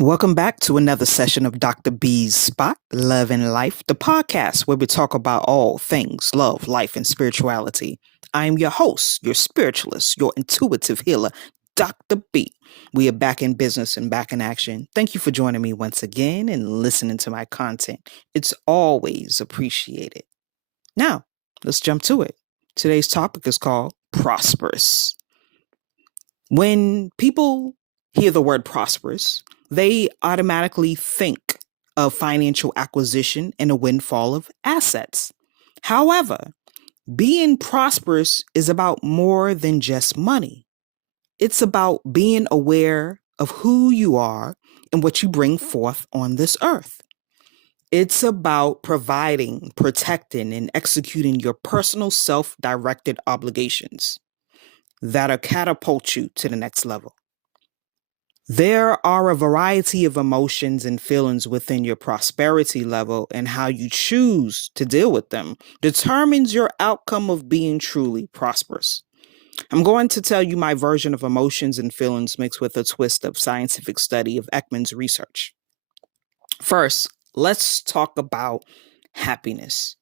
Welcome back to another session of Dr. B's Spot, Love and Life, the podcast where we talk about all things love, life, and spirituality. I am your host, your spiritualist, your intuitive healer, Dr. B. We are back in business and back in action. Thank you for joining me once again and listening to my content. It's always appreciated. Now, let's jump to it. Today's topic is called Prosperous. When people hear the word prosperous, they automatically think of financial acquisition and a windfall of assets. However, being prosperous is about more than just money. It's about being aware of who you are and what you bring forth on this earth. It's about providing, protecting, and executing your personal self directed obligations that'll catapult you to the next level. There are a variety of emotions and feelings within your prosperity level, and how you choose to deal with them determines your outcome of being truly prosperous. I'm going to tell you my version of emotions and feelings mixed with a twist of scientific study of Eckman's research. First, let's talk about happiness.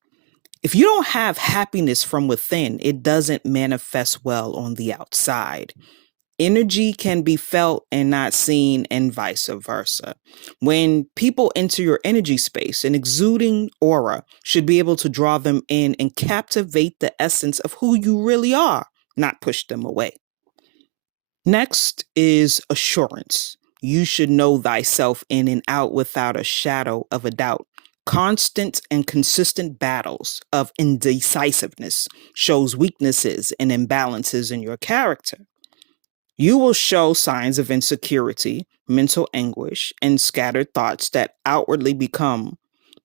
If you don't have happiness from within, it doesn't manifest well on the outside. Energy can be felt and not seen, and vice versa. When people enter your energy space, an exuding aura should be able to draw them in and captivate the essence of who you really are, not push them away. Next is assurance. You should know thyself in and out without a shadow of a doubt. Constant and consistent battles of indecisiveness shows weaknesses and imbalances in your character. You will show signs of insecurity, mental anguish, and scattered thoughts that outwardly become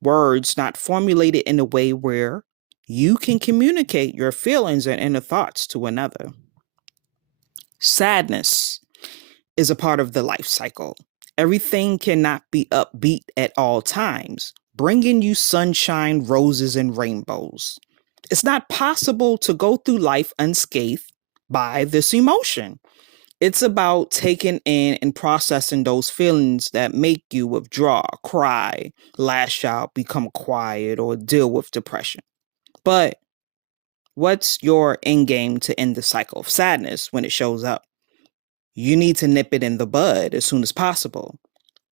words not formulated in a way where you can communicate your feelings and inner thoughts to another. Sadness is a part of the life cycle. Everything cannot be upbeat at all times, bringing you sunshine, roses, and rainbows. It's not possible to go through life unscathed by this emotion. It's about taking in and processing those feelings that make you withdraw, cry, lash out, become quiet, or deal with depression. But what's your end game to end the cycle of sadness when it shows up? You need to nip it in the bud as soon as possible.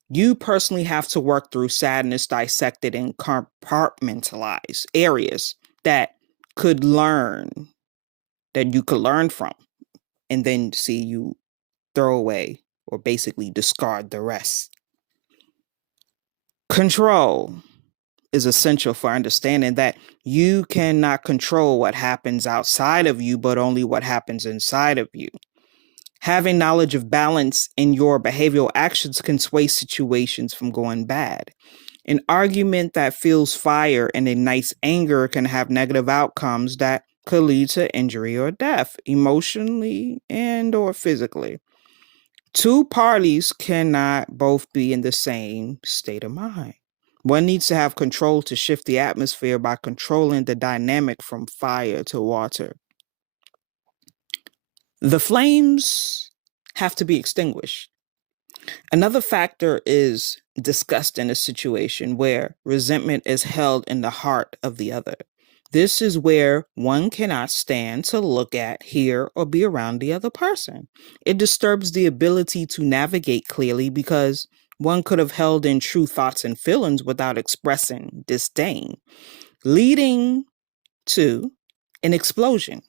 You personally have to work through sadness, dissect it, and compartmentalize areas that could learn, that you could learn from, and then see you throw away or basically discard the rest. Control is essential for understanding that you cannot control what happens outside of you, but only what happens inside of you. Having knowledge of balance in your behavioral actions can sway situations from going bad. An argument that fuels fire and ignites anger can have negative outcomes that could lead to injury or death, emotionally and or physically. Two parties cannot both be in the same state of mind. One needs to have control to shift the atmosphere by controlling the dynamic from fire to water. The flames have to be extinguished. Another factor is disgust in a situation where resentment is held in the heart of the other. This is where one cannot stand to look at, hear, or be around the other person. It disturbs the ability to navigate clearly because one could have held in true thoughts and feelings without expressing disdain, leading to an explosion.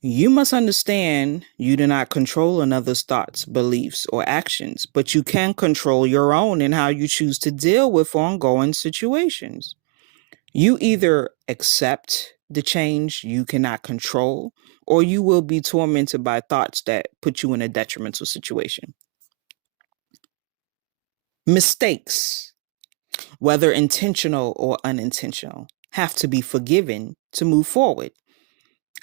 You must understand you do not control another's thoughts, beliefs, or actions, but you can control your own and how you choose to deal with ongoing situations. You either accept the change you cannot control, or you will be tormented by thoughts that put you in a detrimental situation. Mistakes, whether intentional or unintentional, have to be forgiven to move forward.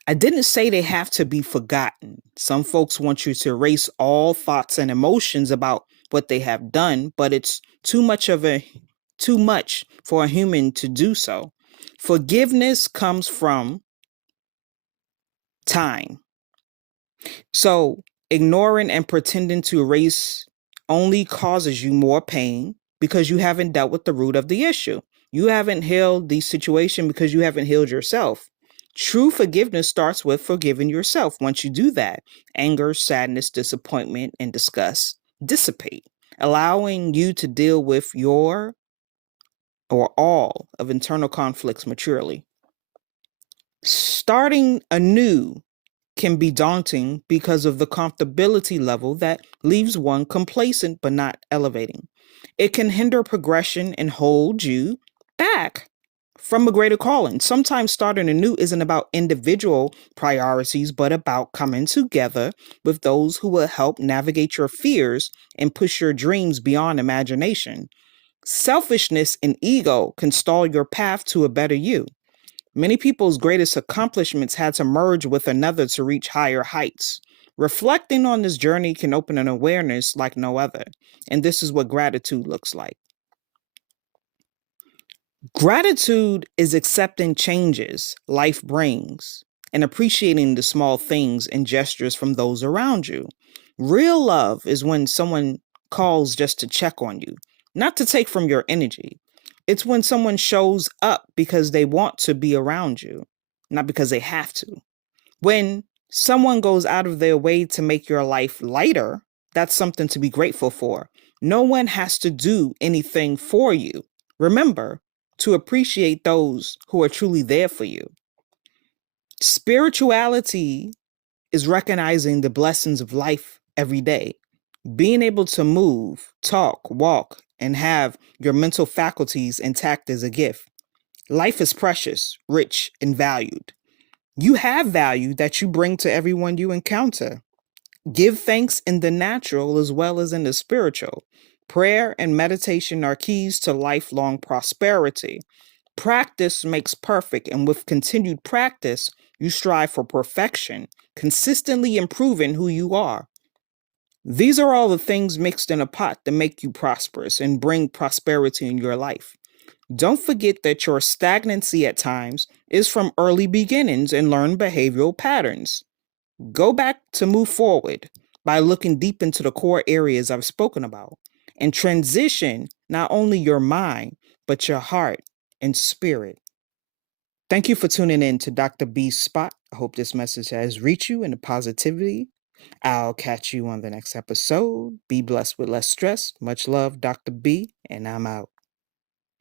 I didn't say they have to be forgotten. Some folks want you to erase all thoughts and emotions about what they have done, but it's too much for a human to do so. Forgiveness comes from time. So, ignoring and pretending to erase only causes you more pain because you haven't dealt with the root of the issue. You haven't healed the situation because you haven't healed yourself. True forgiveness starts with forgiving yourself. Once you do that, anger, sadness, disappointment, and disgust dissipate, allowing you to deal with your or all of internal conflicts maturely. Starting anew can be daunting because of the comfortability level that leaves one complacent but not elevating. It can hinder progression and hold you back from a greater calling. Sometimes starting anew isn't about individual priorities, but about coming together with those who will help navigate your fears and push your dreams beyond imagination. Selfishness and ego can stall your path to a better you. Many people's greatest accomplishments had to merge with another to reach higher heights. Reflecting on this journey can open an awareness like no other. And this is what gratitude looks like. Gratitude is accepting changes life brings and appreciating the small things and gestures from those around you. Real love is when someone calls just to check on you, not to take from your energy. It's when someone shows up because they want to be around you, not because they have to. When someone goes out of their way to make your life lighter, that's something to be grateful for. No one has to do anything for you. Remember to appreciate those who are truly there for you. Spirituality is recognizing the blessings of life every day. Being able to move, talk, walk, and have your mental faculties intact is a gift. Life is precious, rich, and valued. You have value that you bring to everyone you encounter. Give thanks in the natural as well as in the spiritual. Prayer and meditation are keys to lifelong prosperity. Practice makes perfect, and with continued practice, you strive for perfection, consistently improving who you are. These are all the things mixed in a pot that make you prosperous and bring prosperity in your life. Don't forget that your stagnancy at times is from early beginnings and learned behavioral patterns. Go back to move forward by looking deep into the core areas I've spoken about and transition not only your mind, but your heart and spirit. Thank you for tuning in to Dr. B's Spot. I hope this message has reached you in the positivity. I'll catch you on the next episode. Be blessed with less stress. Much love, Dr. B, and I'm out.